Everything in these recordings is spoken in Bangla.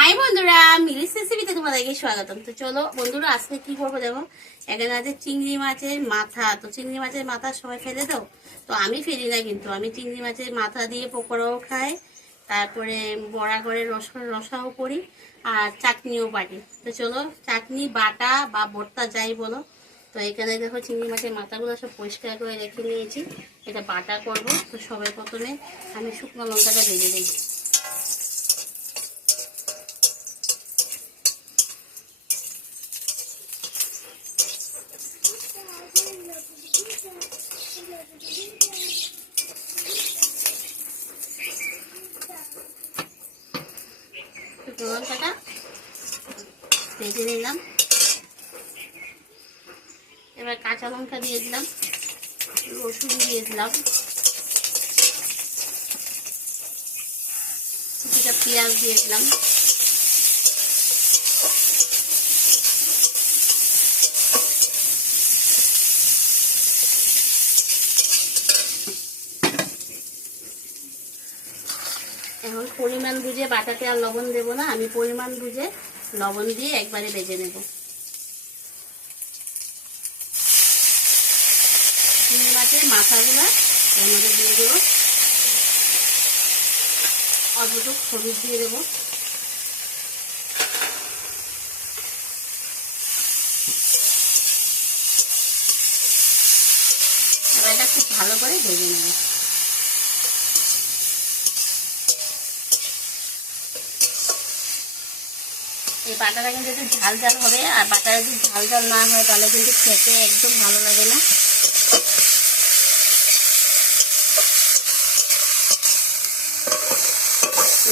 হাই বন্ধুরা, মিলিস রেসিপিতে তোমাদেরকে স্বাগতম। তো চলো বন্ধুরা, আজকে কি করবো দেখো। এখানে আছে চিংড়ি মাছের মাথা। তো চিংড়ি মাছের মাথা সবাই ফেলে দাও, তো আমি ফেলি না, কিন্তু আমি চিংড়ি মাছের মাথা দিয়ে পকোড়াও খাই, তারপরে বড়া করে রসাও করি, আর চাটনিও বাটি। তো চলো, চাটনি বাটা বা ভর্তা যাই বলো। তো এখানে দেখো চিংড়ি মাছের মাথাগুলো সব পরিষ্কার করে রেখে নিয়েছি, এটা বাটা করব। তো সবাই প্রথমে আমি শুকনো লঙ্কাটা ভেজে দিই। লঙ্কাটা ভেজে নিলাম, এবার কাঁচা লঙ্কা দিয়ে দিলাম, রসুন দিয়ে দিলাম, কিছুটা পেঁয়াজ দিয়ে দিলাম, এখন পরিমাণ বুঝে বাটাতে আর লবণ দেবো না, আমি পরিমাণ বুঝে লবণ দিয়ে একবারে ভেজে নেব। চিংড়ি মাছের মাথাগুলো এর মধ্যে দিয়ে দেবো, অল্পটুক হলুদ দিয়ে দেবো, এবার এটা খুব ভালো করে ভেজে নেব। এই বাটাটা কিন্তু একটু ঝাল ঝাল হবে, আর বাটাটা যদি ঝাল ঝাল না হয় তাহলে কিন্তু খেতে একদম ভালো লাগে না।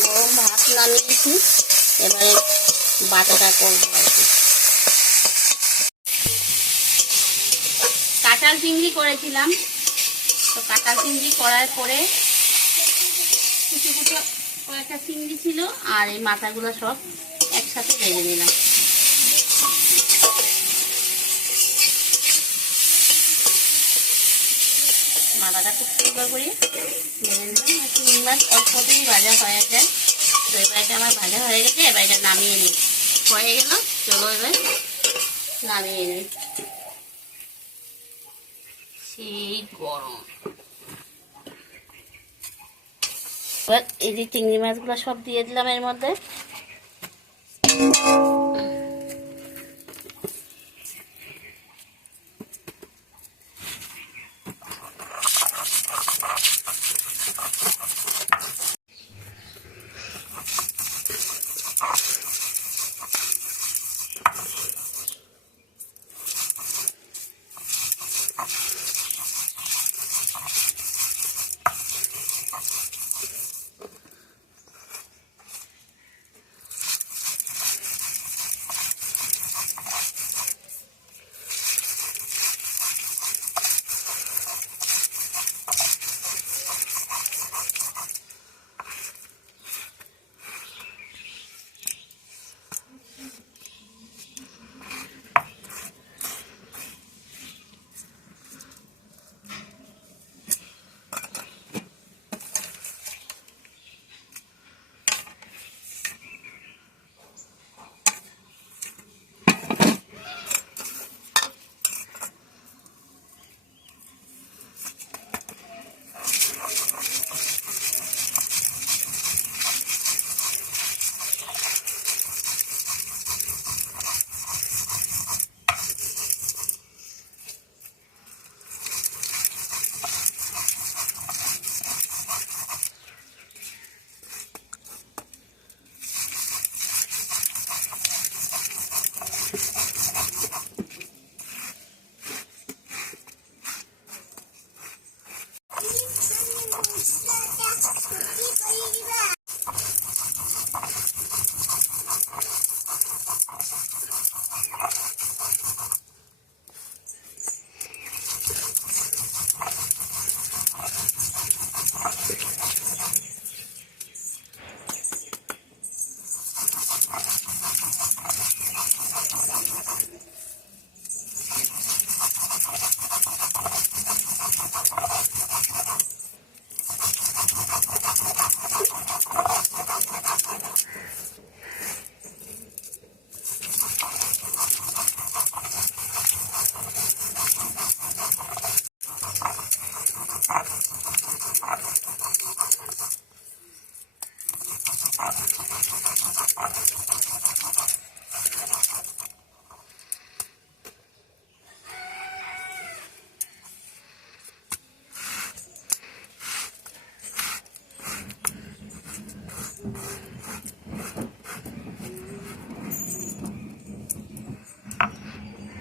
গরম ভাত নামিয়েছি, এবারে বাটাটা করবো আর কি। কাঁঠাল চিংড়ি করেছিলাম, তো কাঁঠাল চিংড়ি করার পরে কুচো কুচো কয়েকটা চিংড়ি ছিল, আর এই মাথাগুলো সব একসাথে ভেজে নিলাম। মাথাটা খুব সুন্দর করে ভেজে নিলাম, আর চিংড়ি মাছ অল্পতেই ভাজা হয়ে যায়। তো এবার এটা আমার ভাজা হয়ে গেছে, এবার এটা নামিয়ে নিই। হয়ে গেল, চলো এবার নামিয়ে নিই। সেই গরম। এবার এই যে চিংড়ি মাছগুলো সব দিয়ে দিলাম এর মধ্যে।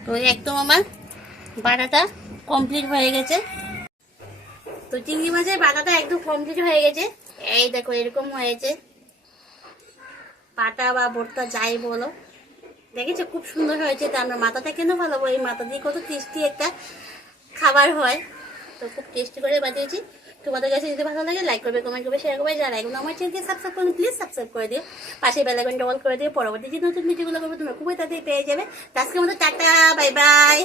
তো একদম আমার বাটাটা কমপ্লিট হয়ে গেছে। তো চিংড়ি মাছের বাটাটা একদম কমপ্লিট হয়ে গেছে। এই দেখো এরকম হয়েছে, পাটা বা ভর্তা যাই বলো, দেখেছো খুব সুন্দর হয়েছে। তো আমরা মাথাটা কেন ভালো, এই মাথা দিয়ে কত টেস্টি একটা খাবার হয়। তো খুব টেস্টি করে বানিয়েছি। তোমাদের কাছে যদি ভালো লাগে লাইক করবে, কমেন্ট করবে, শেয়ার করবে। যারা এখন আমার চ্যানেলকে সাবস্ক্রাইব করুন, প্লিজ সাবস্ক্রাইব করে দিও, পাশে বেল আইকনটা অল করে দিও। পরবর্তী যে নতুন ভিডিওগুলো করবে তোমরা খুবই তাড়াতাড়ি পেয়ে যাবে। তো আজকের মতো টাটা, বাই বাই।